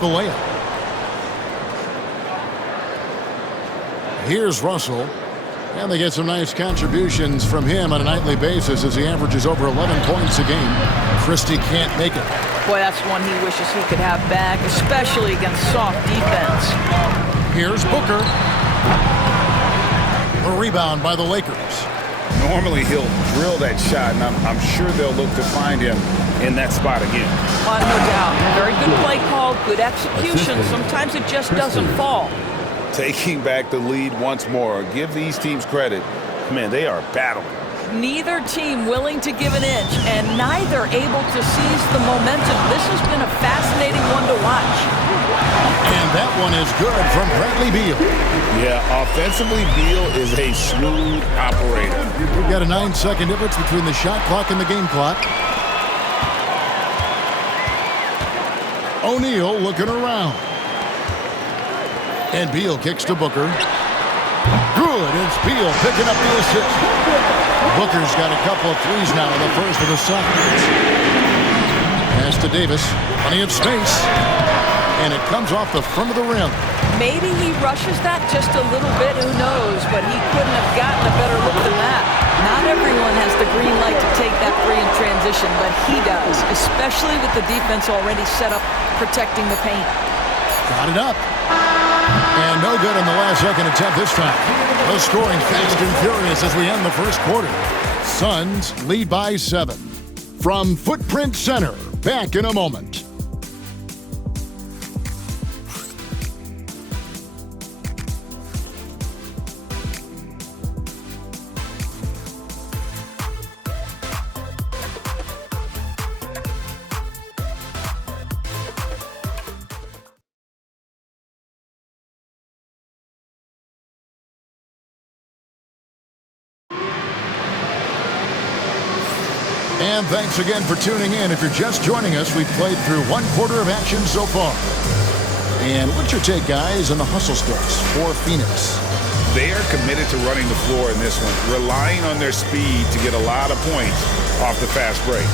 the layup. Here's Russell. And they get some nice contributions from him on a nightly basis as he averages over 11 points a game. Christie can't make it. Boy, that's one he wishes he could have back, especially against soft defense. Here's Booker. A rebound by the Lakers. Normally he'll drill that shot, and I'm sure they'll look to find him in that spot again. No doubt. Very good play call, good execution. Sometimes it just doesn't fall. Taking back the lead once more. Give these teams credit. Man, they are battling. Neither team willing to give an inch, and neither able to seize the momentum. This has been a fascinating one to watch. And that one is good from Bradley Beal. Yeah, offensively, Beal is a smooth operator. We've got a 9-second difference between the shot clock and the game clock. O'Neal looking around. And Beal kicks to Booker. Good. It's Beal picking up the assist. Booker's got a couple of threes now in the first of the Suns. Pass to Davis. Plenty of space. And it comes off the front of the rim. Maybe he rushes that just a little bit. Who knows? But he couldn't have gotten a better look than that. Not everyone has the green light to take that three in transition, but he does, especially with the defense already set up protecting the paint. Got it up. And no good in the last second attempt this time. No scoring fast and furious as we end the first quarter. Suns lead by 7. From Footprint Center, back in a moment. And thanks again for tuning in. If you're just joining us, we've played through one quarter of action so far. And what's your take, guys, on the hustle steps for Phoenix? They are committed to running the floor in this one, relying on their speed to get a lot of points off the fast break.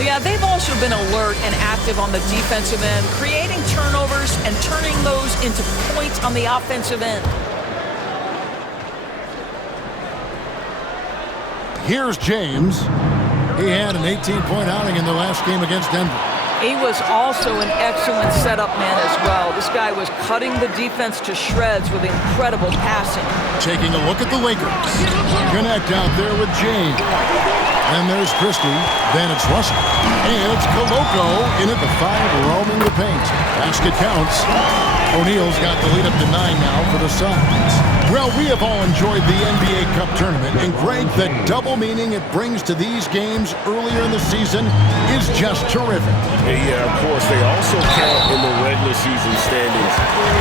Yeah, they've also been alert and active on the defensive end, creating turnovers and turning those into points on the offensive end. Here's James. He had an 18-point outing in the last game against Denver. He was also an excellent setup man as well. This guy was cutting the defense to shreds with incredible passing. Taking a look at the Lakers. Connect out there with James. Then there's Christie. Then it's Russell. And it's Koloko in at the 5, roaming the paint. Basket counts. O'Neal's got the lead up to 9 now for the Suns. Well, we have all enjoyed the NBA Cup tournament, and Greg, the double meaning it brings to these games earlier in the season is just terrific. Yeah, of course, they also count in the regular season standings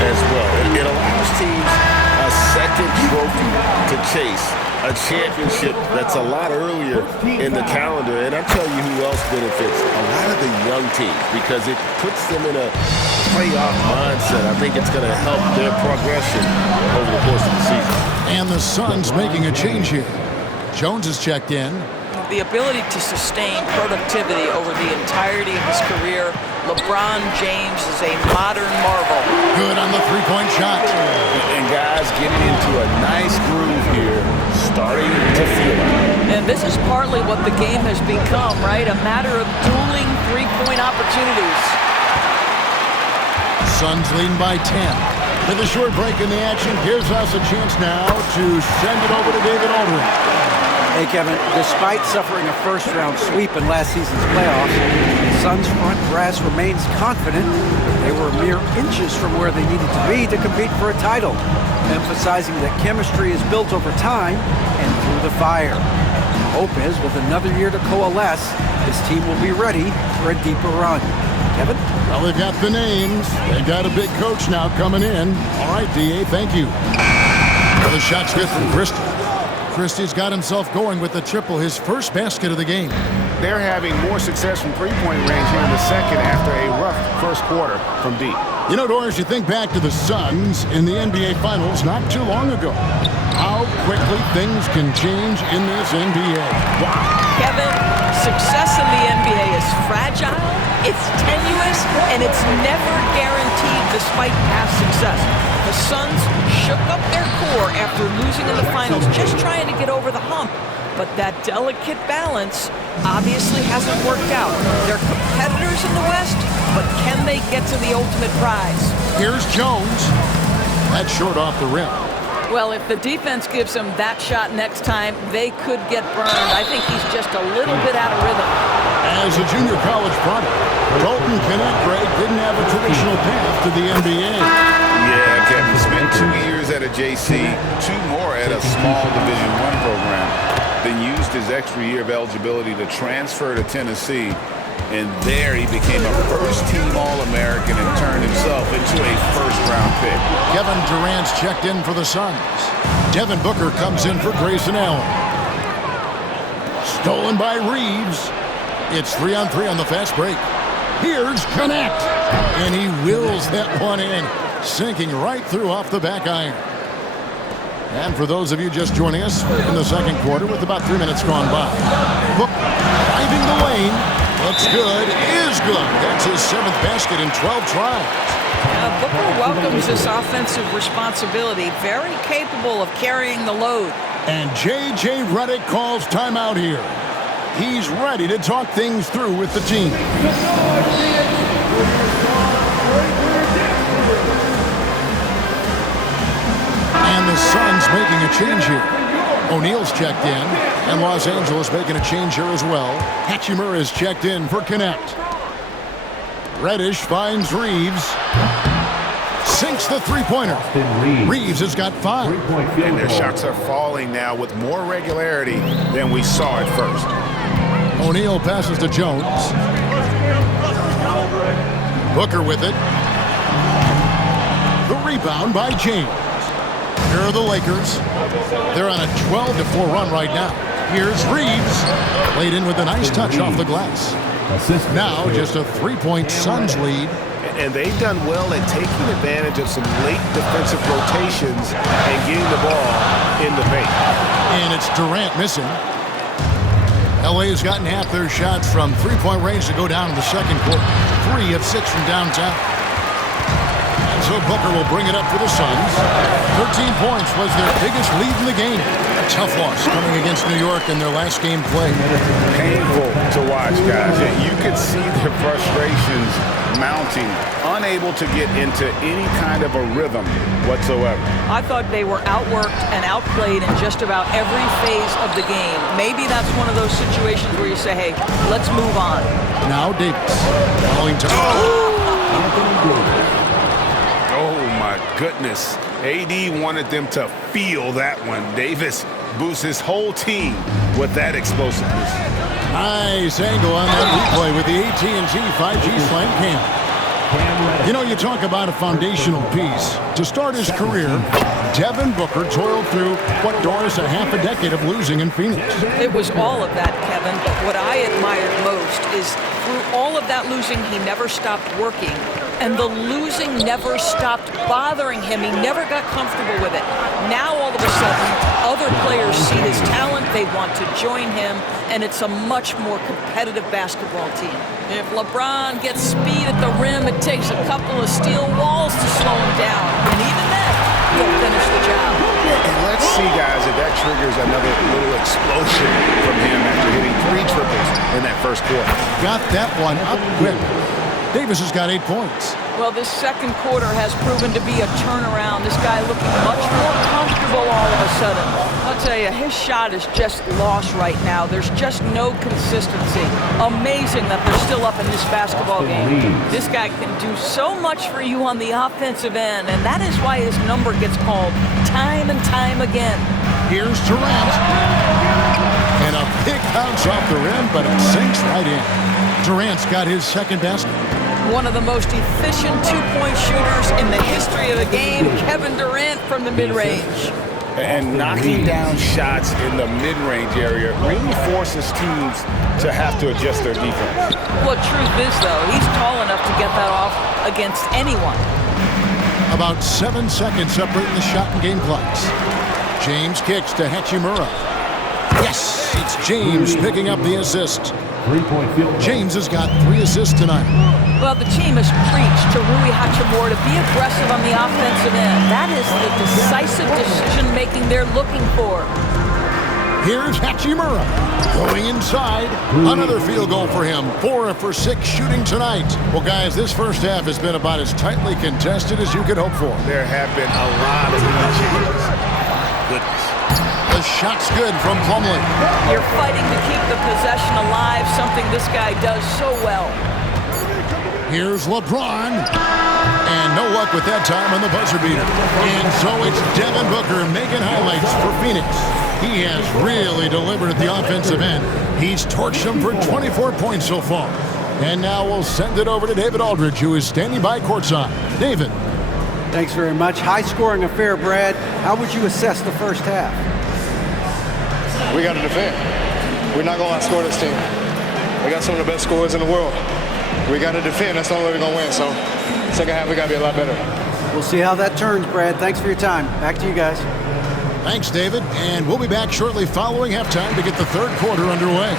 as well. It allows teams a second trophy to chase, a championship that's a lot earlier in the calendar. And I'll tell you who else benefits, a lot of the young teams, because it puts them in a playoff mindset. I think it's going to help their progression over the course of the season. And the Suns making a change here. Jones has checked in. The ability to sustain productivity over the entirety of his career, LeBron James is a modern marvel. Good on the three-point shot. And guys getting into a nice groove here, starting to feel it. And this is partly what the game has become, right? A matter of dueling three-point opportunities. Suns leading by 10. With a short break in the action, gives us a chance now to send it over to David Aldridge. Hey, Kevin, despite suffering a first-round sweep in last season's playoffs, Suns front brass remains confident they were mere inches from where they needed to be to compete for a title, emphasizing that chemistry is built over time and through the fire. Hope is, with another year to coalesce, this team will be ready for a deeper run. Kevin? Well, they've got the names. They've got a big coach now coming in. All right, D.A., thank you. The shot's good from Christie. Christie's got himself going with the triple, his first basket of the game. They're having more success from three-point range here in the second after a rough first quarter from deep. You know, Doris, you think back to the Suns in the NBA Finals not too long ago. How quickly things can change in this NBA. Kevin, Success in the NBA is fragile, it's tenuous, and it's never guaranteed despite past success. The Suns shook up their core after losing in the finals, just trying to get over the hump. But that delicate balance obviously hasn't worked out. They're competitors in the West, but can they get to the ultimate prize? Here's Jones. That's short off the rim. Well, if the defense gives him that shot next time, they could get burned. I think he's just a little bit out of rhythm. As a junior college product, Dalton Knecht, Greg, didn't have a traditional path to the NBA. Yeah, Kevin spent 2 years at a JC, 2 more at a small Division I program, then used his extra year of eligibility to transfer to Tennessee. And there he became a first-team All-American and turned himself into a first-round pick. Kevin Durant's checked in for the Suns. Devin Booker comes in for Grayson Allen. Stolen by Reeves. It's 3-on-3 on the fast break. Here's Knecht. And he wills that one in, sinking right through off the back iron. And for those of you just joining us in the second quarter with about 3 minutes gone by, Booker driving the lane. Looks good, is good. That's his 7th basket in 12 tries. Booker welcomes this offensive responsibility, very capable of carrying the load. And J.J. Redick calls timeout here. He's ready to talk things through with the team. And the Suns making a change here. O'Neal's checked in, and Los Angeles making a change here as well. Hachimura is checked in for Knecht. Reddish finds Reeves. Sinks the three-pointer. Reeves has got 5. And their shots are falling now with more regularity than we saw at first. O'Neal passes to Jones. Booker with it. The rebound by James. Here are the Lakers. They're on a 12-4 run right now. Here's Reeves. Laid in with a nice touch off the glass. Now just a 3-point Suns lead. And they've done well at taking advantage of some late defensive rotations and getting the ball in the paint. And it's Durant missing. LA has gotten half their shots from 3-point range to go down in the second quarter. 3 of 6 from downtown. So Booker will bring it up for the Suns. 13 points was their biggest lead in the game. A tough loss coming against New York in their last game played. Painful to watch, guys. And you could see their frustrations mounting, unable to get into any kind of a rhythm whatsoever. I thought they were outworked and outplayed in just about every phase of the game. Maybe that's one of those situations where you say, hey, let's move on. Now Davis. Falling to Oh, my goodness. AD wanted them to feel that one. Davis boosts his whole team with that explosiveness. Nice angle on that replay with the AT&T 5G Slam Cam. You know, you talk about a foundational piece. To start his career, Devin Booker toiled through what Doris a half a decade of losing in Phoenix. It was all of that, Kevin. But what I admired most is through all of that losing, he never stopped working. And the losing never stopped bothering him. He never got comfortable with it. Now, all of a sudden, other players see his talent. They want to join him. And it's a much more competitive basketball team. If LeBron gets speed at the rim, it takes a couple of steel walls to slow him down. And even then, he'll finish the job. And let's see, guys, if that triggers another little explosion from him after hitting 3 triples in that first quarter. Got that one up quick. Davis has got 8 points. Well, this second quarter has proven to be a turnaround. This guy looking much more comfortable all of a sudden. I'll tell you, his shot is just lost right now. There's just no consistency. Amazing that they're still up in this basketball game. This guy can do so much for you on the offensive end, and that is why his number gets called time and time again. Here's Durant. And a big bounce off the rim, but it sinks right in. Durant's got his second basket. One of the most efficient two-point shooters in the history of the game, Kevin Durant from the mid-range. And knocking down shots in the mid-range area really forces teams to have to adjust their defense. Well, truth is, though, he's tall enough to get that off against anyone. About 7 seconds separating the shot and game clocks. James kicks to Hachimura. Yes, it's James picking up the assist. Three-point field goal. James has got 3 assists tonight. Well, the team has preached to Rui Hachimura to be aggressive on the offensive end. That is the decisive decision-making they're looking for. Here's Hachimura going inside. Another field goal for him. 4 for 6 shooting tonight. Well, guys, this first half has been about as tightly contested as you could hope for. There have been a lot of lead changes. Goodness. The shot's good from Plumlee. You're fighting to keep the possession alive, something this guy does so well. Here's LeBron. And no luck with that time on the buzzer beater. And so it's Devin Booker making highlights for Phoenix. He has really delivered at the offensive end. He's torched them for 24 points so far. And now we'll send it over to David Aldridge, who is standing by courtside. David. Thanks very much. High-scoring affair, Brad. How would you assess the first half? We got to defend. We're not going to outscore this team. We got some of the best scorers in the world. We got to defend. That's the only way we're going to win. So, second half, we got to be a lot better. We'll see how that turns, Brad. Thanks for your time. Back to you guys. Thanks, David. And we'll be back shortly following halftime to get the third quarter underway.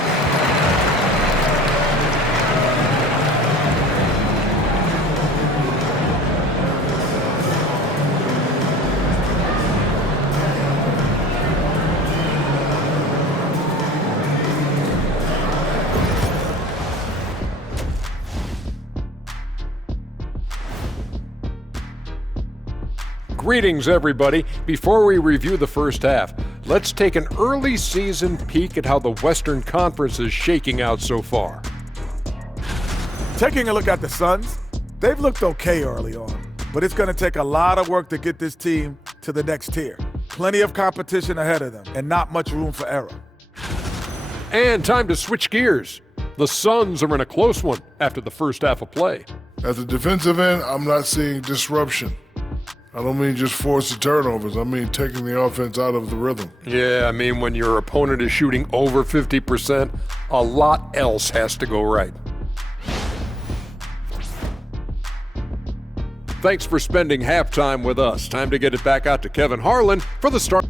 Greetings, everybody. Before we review the first half, let's take an early season peek at how the Western Conference is shaking out so far. Taking a look at the Suns, they've looked okay early on, but it's going to take a lot of work to get this team to the next tier. Plenty of competition ahead of them and not much room for error. And time to switch gears. The Suns are in a close one after the first half of play. At the defensive end, I'm not seeing disruption. I don't mean just forced turnovers. I mean taking the offense out of the rhythm. Yeah, I mean when your opponent is shooting over 50%, a lot else has to go right. Thanks for spending halftime with us. Time to get it back out to Kevin Harlan for the start.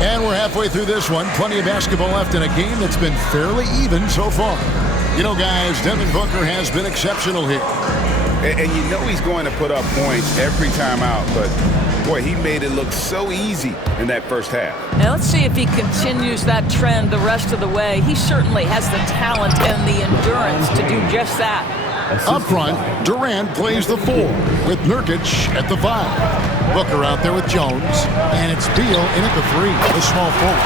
And we're halfway through this one. Plenty of basketball left in a game that's been fairly even so far. You know, guys, Devin Booker has been exceptional here. And you know he's going to put up points every time out, but boy, he made it look so easy in that first half. Now let's see if he continues that trend the rest of the way. He certainly has the talent and the endurance to do just that. Up front, Durant plays the 4 with Nurkic at the 5. Booker out there with Jones, and it's Beal in at the 3, the small forward.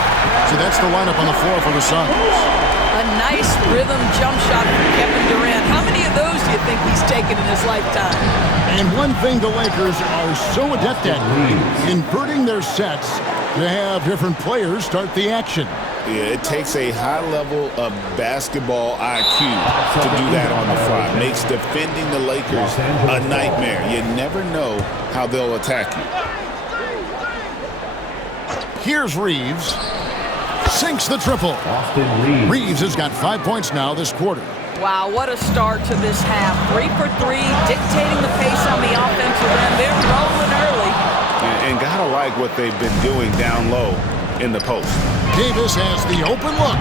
So that's the lineup on the floor for the Suns. A nice rhythm jump shot from Kevin Durant. How many of those do you think he's taken in his lifetime? And one thing the Lakers are so adept at, inverting their sets to have different players start the action. Yeah, it takes a high level of basketball IQ to do that on the fly. Makes defending the Lakers a nightmare. You never know how they'll attack you. Here's Reeves. Sinks the triple. Reeves has got 5 points now this quarter. Wow, what a start to this half. 3 for 3, dictating the pace on the offensive end. They're rolling early. And gotta like what they've been doing down low in the post. Davis has the open look,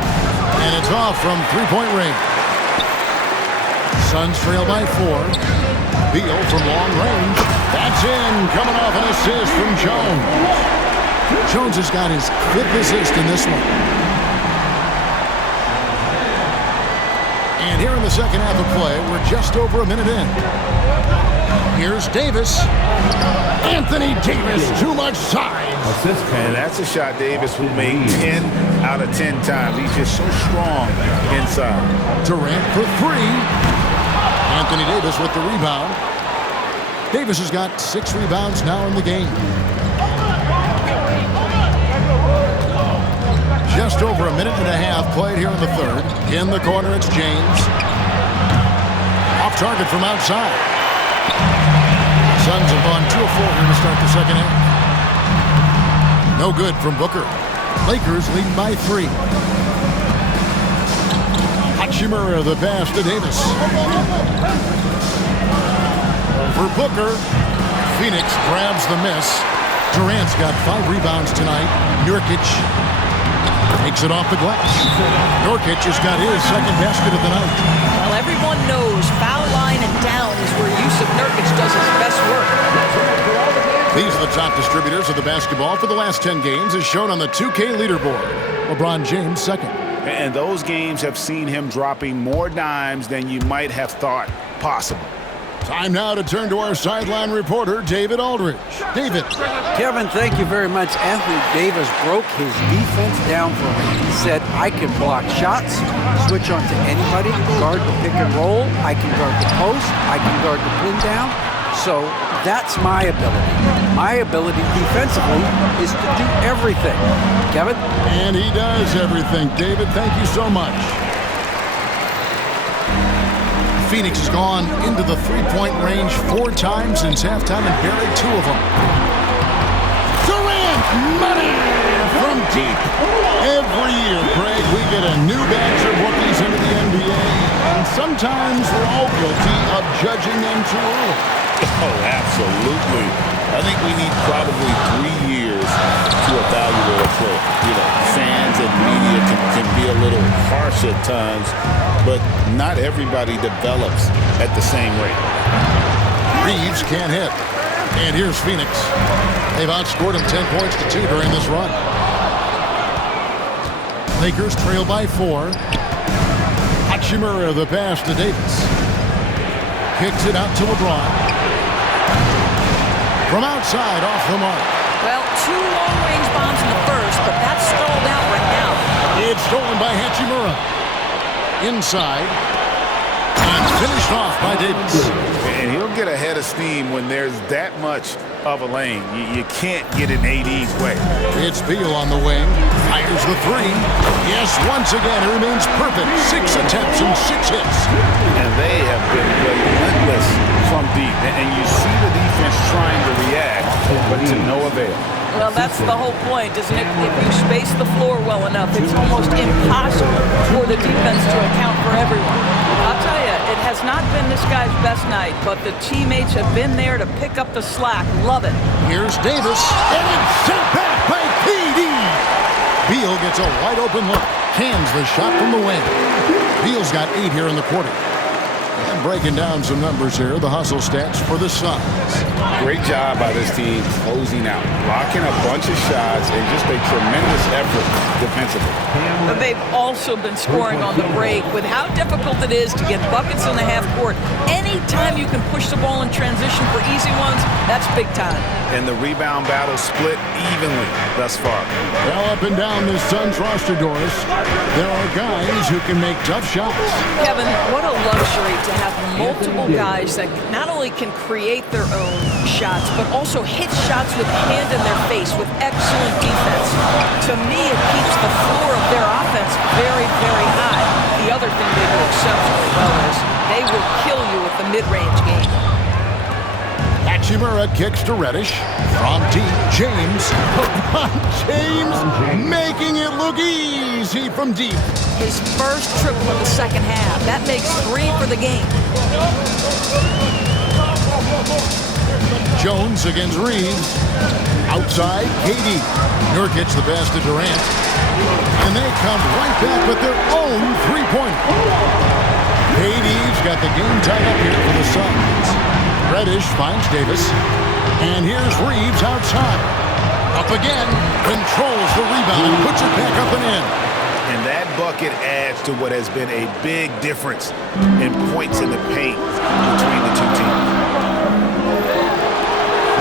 and it's off from three-point range. Suns trail by 4. Beal from long range. That's in, coming off an assist from Jones. Jones has got his 5th assist in this one. And here in the second half of play, we're just over a minute in. Here's Davis. Anthony Davis, too much size. And that's a shot Davis will make 10 out of 10 times. He's just so strong inside. Durant for 3. Anthony Davis with the rebound. Davis has got 6 rebounds now in the game. Just over a minute and a half played here in the third. In the corner, it's James. Off target from outside. Suns have gone 2 of 4 here to start the second half. No good from Booker. Lakers leading by 3. Hachimura the pass to Davis. For Booker. Phoenix grabs the miss. Durant's got 5 rebounds tonight. Nurkic takes it off the glass. Nurkic has got his second basket of the night. Well, everyone knows foul line and down is where Yusuf Nurkic does his best work. These are the top distributors of the basketball for the last 10 games as shown on the 2K leaderboard. LeBron James second. And those games have seen him dropping more dimes than you might have thought possible. Time now to turn to our sideline reporter, David Aldridge. David. Kevin, thank you very much. Anthony Davis broke his defense down for me. He said, I can block shots, switch on to anybody, guard the pick and roll, I can guard the post, I can guard the pin down. So that's my ability. My ability defensively is to do everything. Kevin? And he does everything. David, thank you so much. Phoenix has gone into the three-point range 4 times since halftime and buried 2 of them. Durant, money from deep. Every year, Craig, we get a new batch of rookies into the NBA, and sometimes we're all guilty of judging them too early. Oh, absolutely. I think we need probably 3 years to evaluate a player. You know, fans and media can be a little harsh at times, but not everybody develops at the same rate. Reeves can't hit. And here's Phoenix. They've outscored him 10 points to 2 during this run. Lakers trail by 4. Hachimura the pass to Davis. Kicks it out to LeBron. From outside, off the mark. Well, 2 long-range bombs in the first, but that's stalled out right now. It's stolen by Hachimura. Inside. And finished off by Davis. And he'll get ahead of steam when there's that much of a lane. You can't get in AD's way. It's Beal on the wing. Fires the 3. Yes, once again, it remains perfect. 6 attempts and 6 hits. And they have been relentless from deep. And you see the defense trying to react, but to no avail. Well, that's the whole point, isn't it? If you space the floor well enough, it's almost impossible for the defense to account for everyone. I'll tell you, it has not been this guy's best night, but the teammates have been there to pick up the slack. Love it. Here's Davis, and it's sent back by KD. Beal gets a wide open look. Cans the shot from the wing. Beal's got 8 here in the quarter. And breaking down some numbers here, the hustle stats for the Suns. Great job by this team closing out, blocking a bunch of shots, and just a tremendous effort defensively. But they've also been scoring on the break with how difficult it is to get buckets in the half court. Anytime you can push the ball in transition for easy ones, that's big time. And the rebound battle split evenly thus far. Well, up and down this Suns roster, Doris, there are guys who can make tough shots. Kevin, what a luxury to have multiple guys that not only can create their own shots, but also hit shots with hand in their face with excellent defense. To me, it keeps the floor of their offense very, very high. The other thing they do exceptionally well is they will kill you with the mid-range game. Hachimura kicks to Reddish. From deep, James. James making it look easy from deep. His first triple of the second half. That makes 3 for the game. Jones against Reeves. Outside, KD. Nurkic the pass to Durant. And they come right back with their own 3-pointer. KD's got the game tied up here for the Suns. Reddish finds Davis. And here's Reeves outside. Up again. Controls the rebound and puts it back up and in. And that bucket adds to what has been a big difference in points in the paint between the two teams.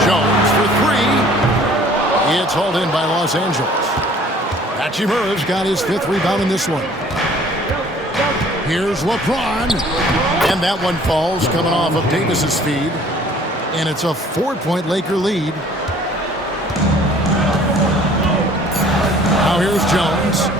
Jones for 3. It's hauled in by Los Angeles. Hachimura's got his 5th rebound in this one. Here's LeBron. And that one falls coming off of Davis's feed. And it's a 4-point Laker lead. Now here's Jones.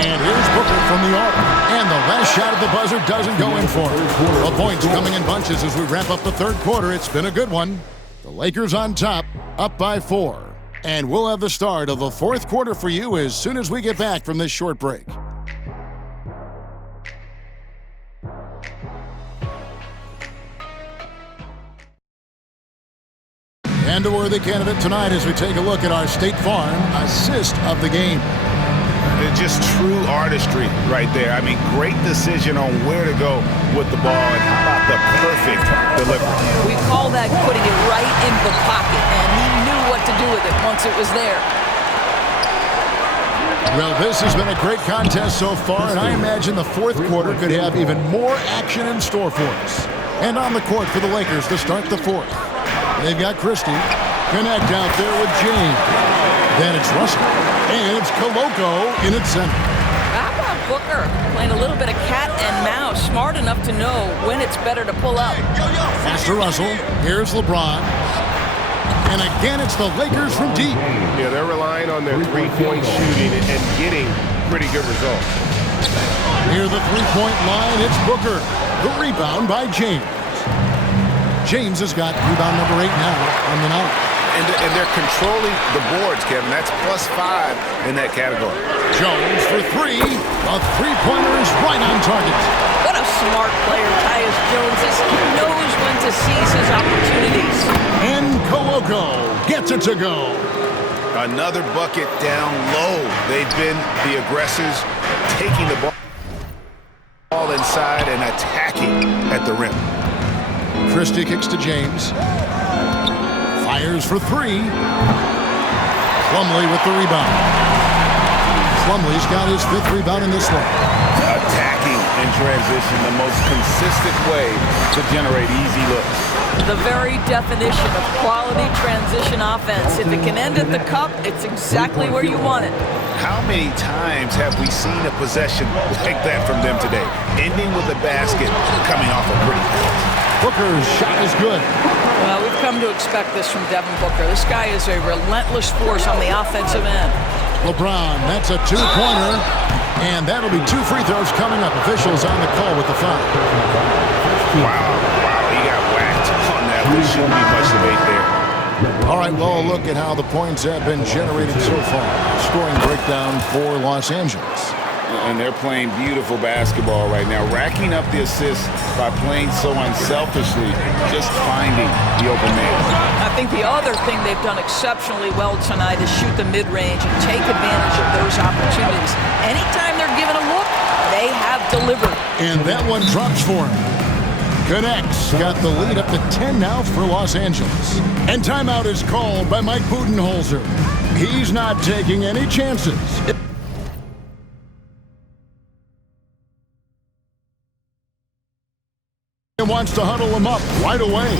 And here's Booker from the arc. And the last shot of the buzzer doesn't go in for him. The points coming in bunches as we wrap up the 3rd quarter. It's been a good one. The Lakers on top, up by 4. And we'll have the start of the 4th quarter for you as soon as we get back from this short break. And a worthy candidate tonight as we take a look at our State Farm assist of the game. It's just true artistry right there. I mean, great decision on where to go with the ball, and how about the perfect delivery? We call that putting it right in the pocket, and he knew what to do with it once it was there. Well, this has been a great contest so far, and I imagine the fourth quarter could have even more action in store for us. And on the court for the Lakers to start the fourth. They've got Christie. Connect out there with James. Then it's Russell. And it's Koloko in its center. How about Booker playing a little bit of cat and mouse, smart enough to know when it's better to pull up. Pass to Russell. Here's LeBron. And again, it's the Lakers from deep. Yeah, they're relying on their three-point shooting and getting pretty good results. Near the three-point line, it's Booker. The rebound by James. James has got rebound number 8 now on the night. And they're controlling the boards, Kevin. That's +5 in that category. Jones for 3. A three-pointer is right on target. What a smart player Tyus Jones is. He knows when to seize his opportunities. And Koloko gets it to go. Another bucket down low. They've been the aggressors, taking the ball inside and attacking at the rim. Christie kicks to James. Fires for 3. Plumlee with the rebound. Plumlee's got his 5th rebound in this one. Attacking in transition, the most consistent way to generate easy looks. The very definition of quality transition offense. If it can end at the cup, it's exactly where you want it. How many times have we seen a possession like that from them today? Ending with a basket, coming off a pretty pass. Booker's shot is good. Well, we've come to expect this from Devin Booker. This guy is a relentless force on the offensive end. LeBron, that's a 2-pointer. And that'll be 2 free throws coming up. Officials on the call with the foul. Wow, he got whacked on that. There shouldn't be much debate there. All right, well, look at how the points have been generated so far. Scoring breakdown for Los Angeles. And they're playing beautiful basketball right now, racking up the assists by playing so unselfishly, just finding the open man. I think the other thing they've done exceptionally well tonight is shoot the mid-range and take advantage of those opportunities. Anytime they're given a look, they have delivered. And that one drops for him. Connects. Got the lead up to 10 now for Los Angeles. And timeout is called by Mike Budenholzer. He's not taking any chances. He wants to huddle him up right away.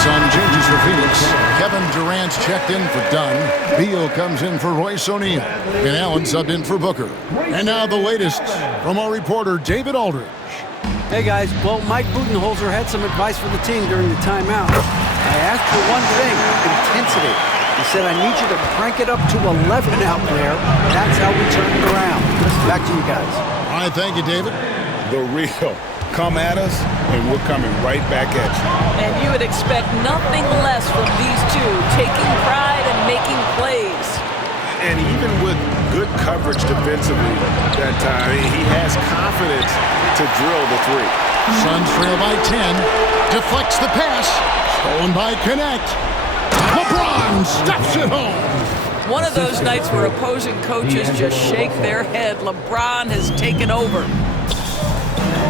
Some changes for Phoenix. Kevin Durant's checked in for Dunn. Beal comes in for Royce O'Neal. And Allen subbed in for Booker. And now the latest from our reporter, David Aldridge. Hey guys, well, Mike Budenholzer had some advice for the team during the timeout. I asked for one thing, intensity. He said, I need you to crank it up to 11 out there. That's how we turn it around. Back to you guys. All right, thank you, David. The real. Come at us, and we're coming right back at you. And you would expect nothing less from these two, taking pride and making plays. And even with good coverage defensively that time, he has confidence to drill the 3. Suns trail by 10. Deflects the pass. Stolen by Connect. LeBron stuffs it home. One of those nights where opposing coaches just shake their head. LeBron has taken over.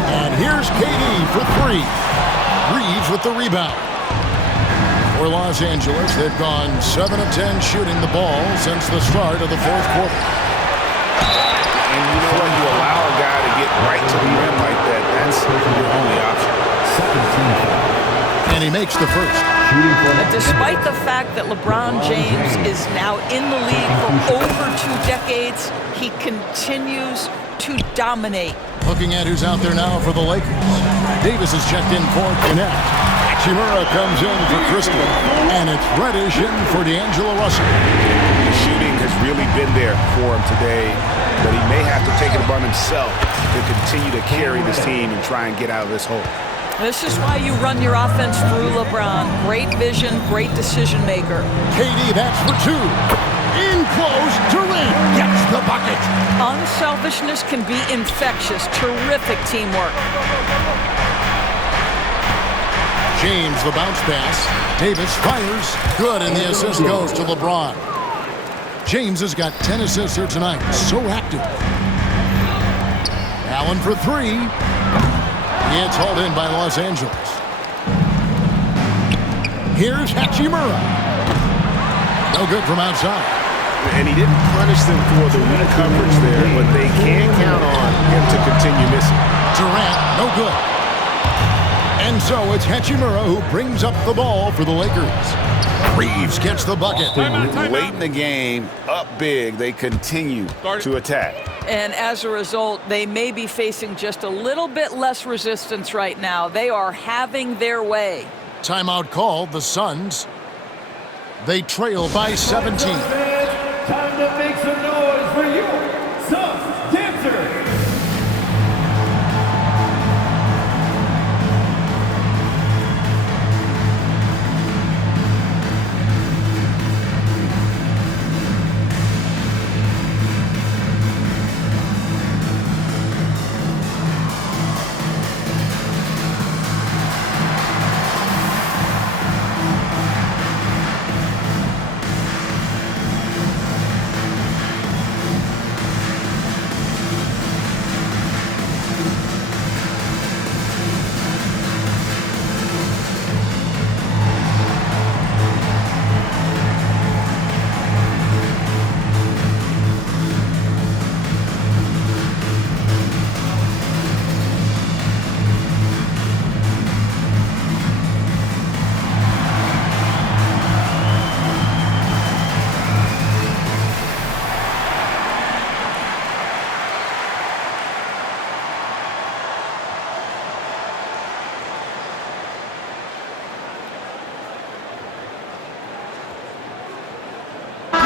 And here's KD for 3. Reeves with the rebound. For Los Angeles, they've gone 7 of 10 shooting the ball since the start of the fourth quarter. And you know what? You allow a guy to get right to the rim like that. That's your only option. And he makes the first. But despite the fact that LeBron James is now in the league for over 2 decades, he continues to dominate. Looking at who's out there now for the Lakers. Davis is checked in for Connect. Hachimura comes in for Christie. And it's Reddish in for D'Angelo Russell. The shooting has really been there for him today, but he may have to take it upon himself to continue to carry this team and try and get out of this hole. This is why you run your offense through LeBron. Great vision, great decision maker. KD, that's for 2. In close, Durant gets the bucket. Unselfishness can be infectious. Terrific teamwork. James, the bounce pass. Davis fires. Good, and the assist goes to LeBron. James has got 10 assists here tonight. So active. Allen for three. It's hauled in by Los Angeles. Here's Hachimura. No good from outside. And he didn't punish them for the weak coverage there, but they can count on him to continue missing. Durant, no good. And so it's Hachimura who brings up the ball for the Lakers. Reeves gets the bucket. Late in the game, up big, they continue to attack. And as a result, they may be facing just a little bit less resistance right now. They are having their way. Timeout called, the Suns. They trail by 17. Time to make some noise for your Suns dancers.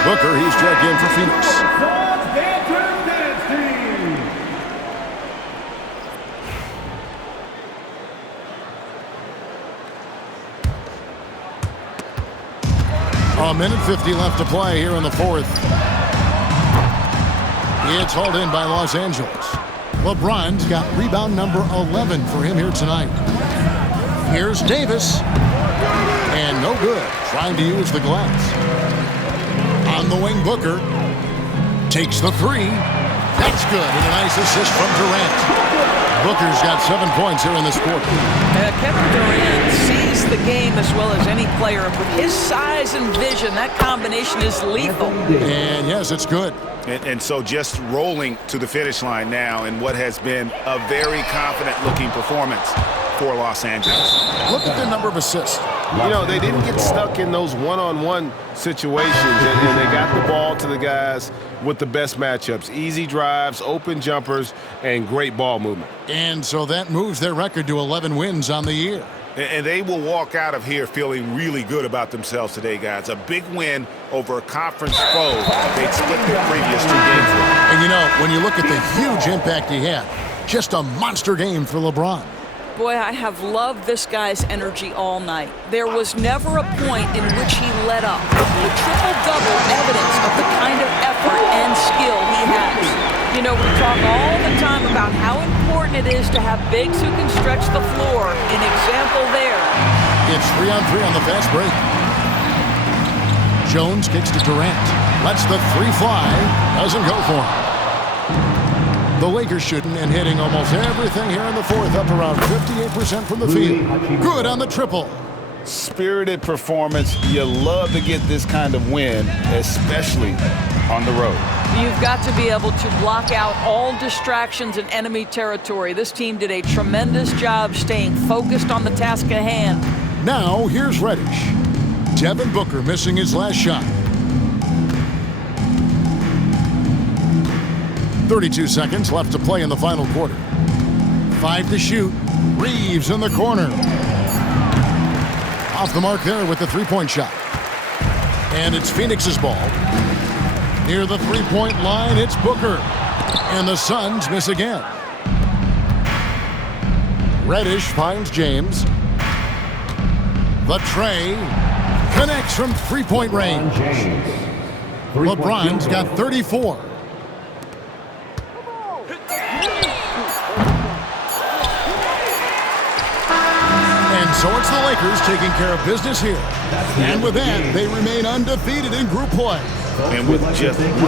Booker, he's dragged in for Phoenix. Suns Dancers Dance Team. A minute 50 left to play here in the fourth. It's hauled in by Los Angeles. LeBron's got rebound number 11 for him here tonight. Here's Davis. And no good. Trying to use the glass. On the wing, Booker takes the three. That's good. And a nice assist from Durant. Booker's got 7 points here in this quarter. Kevin Durant sees the game as well as any player. With his size and vision, that combination is lethal. And yes, it's good. And so just rolling to the finish line now in what has been a very confident-looking performance for Los Angeles. Look at the number of assists. You know, they didn't get stuck in those one-on-one situations, and they got the ball to the guys with the best matchups. Easy drives, open jumpers, and great ball movement. And so that moves their record to 11 wins on the year. And they will walk out of here feeling really good about themselves today, guys. A big win over a conference foe they'd split their previous 2 games with. And you know, when you look at the huge impact he had, just a monster game for LeBron. Boy, I have loved this guy's energy all night. There was never a point in which he let up. The triple-double evidence of the kind of effort and skill he has. You know, we talk all the time about how important it is to have bigs who can stretch the floor. An example there. It's 3-on-3 on the fast break. Jones kicks to Durant. Lets the three fly. Doesn't go for him. The Lakers shooting and hitting almost everything here in the fourth, up around 58% from the field. Good on the triple. Spirited performance. You love to get this kind of win, especially on the road. You've got to be able to block out all distractions in enemy territory. This team did a tremendous job staying focused on the task at hand. Now, here's Reddish. Devin Booker missing his last shot. 32 seconds left to play in the final quarter. 5 to shoot. Reeves in the corner. Off the mark there with the three-point shot. And it's Phoenix's ball. Near the three-point line, it's Booker. And the Suns miss again. Reddish finds James. The tray connects from three-point range. LeBron's got 34. So it's the Lakers taking care of business here. And with that, they remain undefeated in group play. And with just